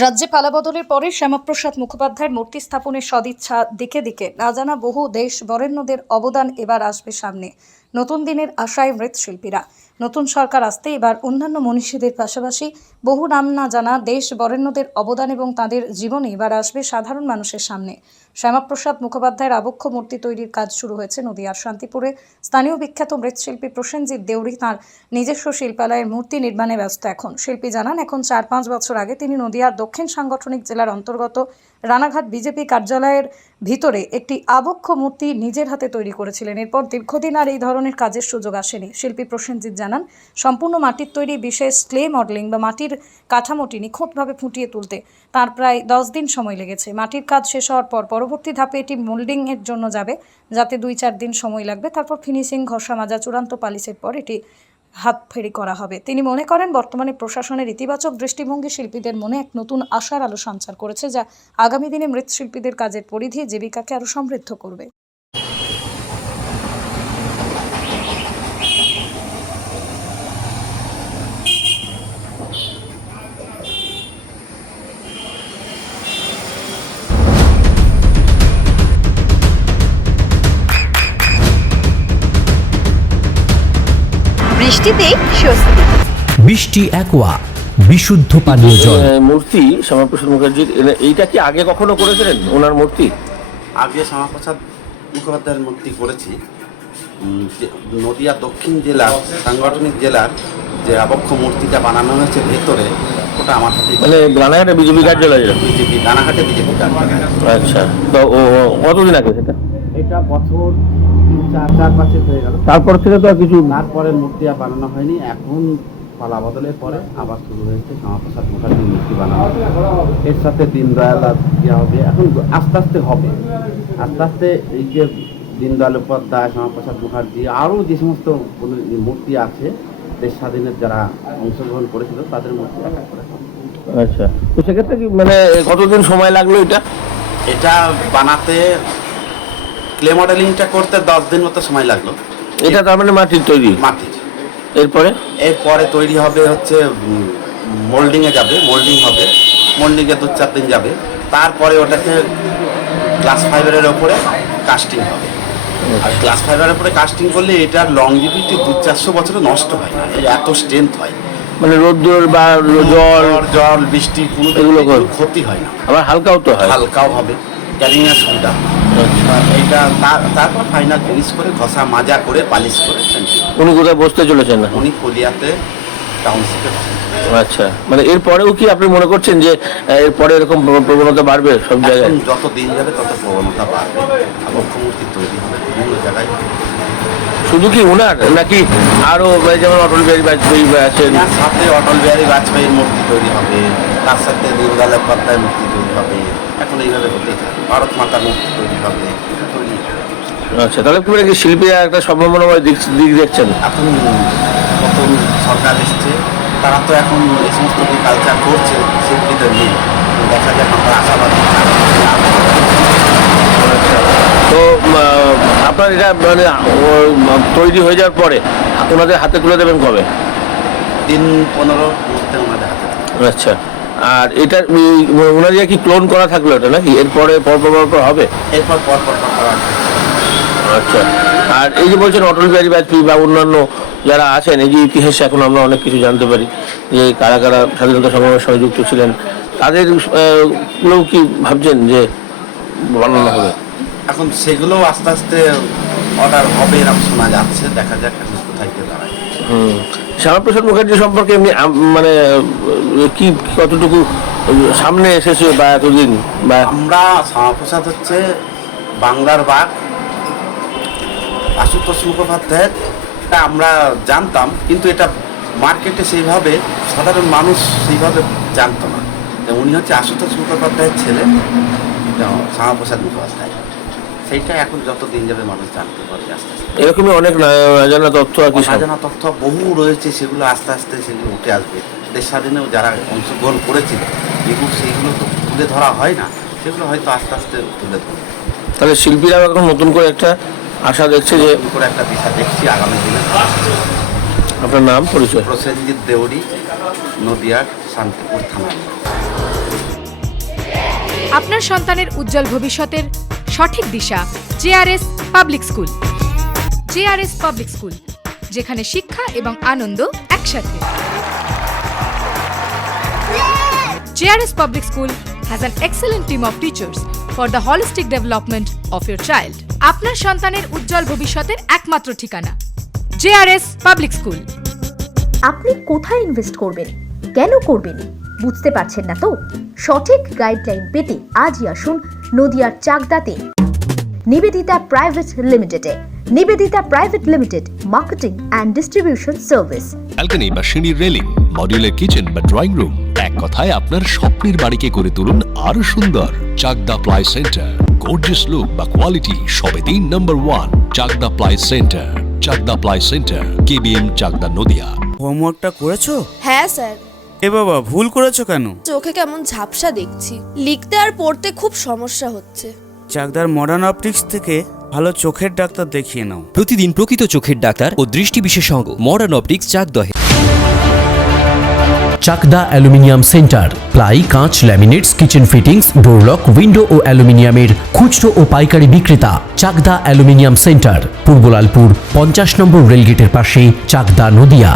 রাজ্যে পালাবদলের পরে শ্যামাপ্রসাদ মুখোপাধ্যায়ের মূর্তি স্থাপনের সদিচ্ছা দিকে দিকে না জানা বহু দেশ বরেণ্যদের অবদান এবার আসবে সামনে। নতুন দিনের আশায় মৃৎশিল্পীরা। নতুন সরকার আসতে এবার অন্যান্য মনীষীদের পাশাপাশি বহু নাম না জানা দেশ বরেণ্যদের অবদান এবং তাদের জীবনে এবার আসবে সাধারণ মানুষের সামনে। শ্যামাপ্রসাদ মুখোপাধ্যায়ের আবক্ষ মূর্তি তৈরির কাজ শুরু হয়েছে নদিয়ার শান্তিপুরে। স্থানীয় বিখ্যাত মৃৎশিল্পী প্রসেনজিৎ দেউরি তাঁর নিজস্ব শিল্পালয়ের মূর্তি নির্মাণে ব্যস্ত। এখন শিল্পী জানান, এখন 4-5 বছর আগে তিনি নদিয়ার দক্ষিণ সাংগঠনিক জেলার অন্তর্গত রানাঘাট বিজেপি কার্যালয়ের ভিতরে একটি আবক্ষ মূর্তি নিজের হাতে তৈরি করেছিলেন। এরপর দীর্ঘদিন আর এই ধরনের কাজের সুযোগ আসেনি। শিল্পী প্রসেনজিৎ জানান, সম্পূর্ণ মাটির তৈরি বিশেষ ক্লে মডেলিং বা মাটির কাঠামোটি নিখুঁতভাবে ফুটিয়ে তুলতে তার প্রায় 10 দিন সময় লেগেছে। মাটির কাজ শেষ হওয়ার পর পরবর্তী ধাপে এটি মোল্ডিংয়ের জন্য যাবে, যাতে 2-4 দিন সময় লাগবে। তারপর ফিনিশিং, ঘষা মাজা, চূড়ান্ত পালিশের পর এটি হাত ফেরি করা হবে। তিনি মনে করেন, বর্তমানে প্রশাসনের ইতিবাচক দৃষ্টিভঙ্গি শিল্পীদের মনে এক নতুন আশার আলো সঞ্চার করেছে, যা আগামী দিনে মৃৎশিল্পীদের কাজের পরিধি, জীবিকাকে আরও সমৃদ্ধ করবে। বৃষ্টিতে স্বস্তি। বৃষ্টি অ্যাকোয়া বিশুদ্ধ পানীয় জল। মূর্তি শ্যামাপ্রসাদ মুখার্জির, এইটা কি আগে কখনো করেছিলেন ওনার মূর্তি? আগে শ্যামাপ্রসাদ মুখোপাধ্যায়ের মূর্তি করেছি। নদিয়া দক্ষিণ জেলার সাংগঠনিক জেলার যে আবক্ষ মূর্তিটা বানানো হয়েছে ভেতরে, ওটা আমার হাতে, মানে রানাঘাটে বিজেপি কার্যালয়, বিজেপি রানাঘাটে বিজেপি কার্যালয়। আচ্ছা, তো কতদিন আগে সেটা? এটা বছর 4-5 হয়ে গেল। তারপর থেকে তো আর কিছু তারপরে মূর্তি আর বানানো হয়নি। এখন পালা বদলের পরে আবার শুরু হয়েছে শ্যামাপ্রসাদ মুখার্জির মূর্তি বানানো। এর সাথে দীনদয়াল দেওয়া হবে। এখন আস্তে আস্তে হবে, আস্তে আস্তে এই যে দীনদয়াল উপাধ্যায়, শ্যামাপ্রসাদ মুখার্জি, আরও যে সমস্ত মূর্তি আছে দেশ স্বাধীনের যারা অংশগ্রহণ করেছিল তাদের মূর্তি আকার করে। আচ্ছা, তো সেক্ষেত্রে কি মানে কতদিন সময় লাগলো এটা? এটা বানাতে, ক্লে মডেলিংটা করতে 10 দিন মতো সময় লাগলো। এটা তার মানে মাটির তৈরি? মাটির। এরপরে তৈরি হবে হচ্ছে মোল্ডিংয়ে যাবে, মোল্ডিং হবে, মোল্ডিংয়ে 2-4 দিন যাবে। তারপরে ওটাকে ক্লাস ফাইবারের ওপরে কাস্টিং হবে। আর ক্লাস ফাইবারের উপরে কাস্টিং করলে এটার লংজিভিটি 200-400 বছরে নষ্ট হয় না, এর এত স্ট্রেংথ হয়। মানে রোদ্দুর বা জল বৃষ্টি কোনো এগুলো ক্ষতি হয় না। আবার হালকাও তো হয়? হালকাও হবে, ক্যারিংয়ের সুবিধা। এইটা তারপর ফাইনাল ফিনিশ করে ঘষা মাজা করে পালিশ করে। উনি কোথায় বসতে চলেছেন না? উনি কলিয়াতে টাউনশিপে। আচ্ছা, মানে এরপরেও কি আপনি মনে করছেন যে এরপরে এরকম প্রবণতা বাড়বে সব জায়গায়? যত দিন যাবে তত প্রবণতা বাড়বে, আবক্ষ মূর্তি তৈরি হবে বিভিন্ন জায়গায়। শুধু কি ওনার, নাকি আরও যেমন অটল বিহারী বাজপেয়ী আছেন? সাথে অটল বিহারী বাজপেয়ীর মূর্তি তৈরি হবে, তার সাথে দীনদয়াল উপাধ্যায়ের মূর্তি তৈরি হবে। এখন এইভাবে হতেই থাকে, ভারত মাতার মূর্তি তৈরি হবে। আচ্ছা, তাহলে কি শিল্পীরা একটা সম্ভাবনাময় দিক দেখছেন? এখন নতুন সরকার এসছে, তারা তো এখন এই সমস্ত কালচার করছে শিল্পীদের নিয়ে। দেখা যাক, আমরা আশাবাদী। তো আপনার এটা মানে তৈরি হয়ে যাওয়ার পরে ওনাদের হাতে তুলে দেবেন কবে? 10-15 মধ্যে ওনাদের হাতে। আচ্ছা, আর এটা ওনাদের কি ক্লোন করা থাকলো এটা, নাকি এরপরে পরপর হবে? এরপর পর করা। আচ্ছা, আর এই যে বলছেন অটল বিহারী বাজপেয়ী বা অন্যান্য যারা আছেন, এই যে ইতিহাসে এখন আমরা অনেক কিছু জানতে পারি যে কারা কারা স্বাধীনতা সংগ্রামের সঙ্গে যুক্ত ছিলেন, তাদের গুলোও কি ভাবছেন যে বানানো হবে? এখন সেগুলো আস্তে আস্তে অর্ডার হবে এরকম শোনা যাচ্ছে। দেখা যাক কোথায় গিয়ে দাঁড়ায়। শ্যামাপ্রসাদ মুখার্জি সম্পর্কে এমনি মানে কি কতটুকু সামনে এসেছে বা এতদিন? বা আমরা শ্যামাপ্রসাদ হচ্ছে বাংলার বাঘ, আশুতোষ মুখোপাধ্যায়টা আমরা জানতাম, কিন্তু এটা মার্কেটে সেইভাবে সাধারণ মানুষ সেইভাবে জানতো না। উনি হচ্ছে আশুতোষ মুখোপাধ্যায়ের ছেলে, শ্যামাপ্রসাদ মুখোপাধ্যায়। সেইটা এখন যত দিন যাবে মানুষ জানতে পারবে আস্তে আস্তে। এরকমই অনেক অজানা তথ্য আর কি, অজানা তথ্য বহু রয়েছে, সেগুলো আস্তে আস্তে সেগুলো উঠে আসবে। দেশ স্বাধীনেও যারা অংশগ্রহণ করেছিল সেইগুলো তো তুলে ধরা হয় না, সেগুলো হয়তো আস্তে আস্তে তুলে ধরবে। তাহলে শিল্পীরা এখন নতুন করে একটা আশা দেখছে, যে করে একটা দিশা দেখছি আগামী দিনে। আপনার নাম, পরিচয়? প্রসেনজিৎ দেউরি, নদিয়ার শান্তিপুর থানা। আপনার সন্তানের উজ্জ্বল ভবিষ্যতের সঠিক দিশা JRS public school. JRS public school, যেখানে শিক্ষা এবং আনন্দ একসাথে। JRS Public School has an excellent team of teachers for the holistic development of your child. আপনার সন্তানের উজ্জ্বল ভবিষ্যতের একমাত্র ঠিকানা JRS Public School। আপনি কোথায় ইনভেস্ট করবেন, কেন করবেন, বুঝতে পারছেন না তো? সঠিক গাইডলাইন পেতে আজই আসুন নদিয়ার চাকদাতে নিবেদিতা প্রাইভেট লিমিটেডে। Nivedita private limited, marketing and distribution service. Balcony বা সিঁড়ির রেলিং, মডিউলার কিচেন বা ড্রয়িং রুম, এক কথায় আপনার স্বপ্নের বাড়িকে করে তুলুন আরো সুন্দর। Chakdah ply centre, gorgeous look বা কোয়ালিটি সবে 3 number 1 Chakdah ply centre. Chakdah ply centre, KBM Chakdah Nadia. হোমওয়ার্কটা করেছো? হ্যাঁ স্যার। এ বাবা, ভুল করেছো কেন? চোখে কেমন ঝাপসা দেখছি, লিখতে আর পড়তে খুব সমস্যা হচ্ছে। চাকদার মডার্ন অপটিক্স থেকে ভালো চোখের ডাক্তার দেখিয়ে নাও। প্রতিদিন প্রকৃত চোখের ডাক্তার ও দৃষ্টি বিশেষজ্ঞ মডার্ন অপটিক্স চাকদহে। চাকদা অ্যালুমিনিয়াম সেন্টার, প্লাই, কাঁচ, laminates, kitchen fittings, door lock, window ও অ্যালুমিনিয়ামের খুচরো ও পাইকারি বিক্রেতা। Chakdah aluminium centre, Purbalalpur 50 number রেলগেটের পাশে, চাকদা নদিয়া।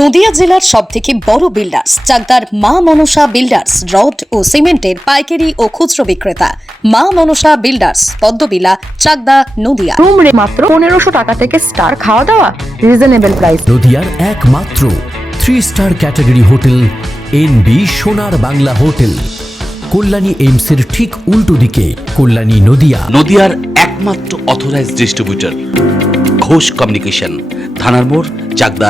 নদিয়া জেলার সবথেকে বড় বিল্ডার্স চাকদার মা মনসা বিল্ডার্স, রড ও সিমেন্টের পাইকারি ও খুচরো বিক্রেতা। মা মনসা বিল্ডার্স, পদ্মবিলা, চাকদা, নদিয়া। রুম রে মাত্র 1500 টাকা থেকে স্টার, খাওয়া দাওয়া রিজনেবল প্রাইস। নদিয়ার একমাত্র 3 স্টার ক্যাটাগরি হোটেল NB সোনার বাংলা হোটেল, কল্যাণী এইমসের ঠিক উল্টো দিকে, কল্যাণী নদিয়া। নদিয়ার একমাত্র অথরাইজড ডিস্ট্রিবিউটর ঘোষ কমিউনিকেশন, থানার মোড়, চাকদা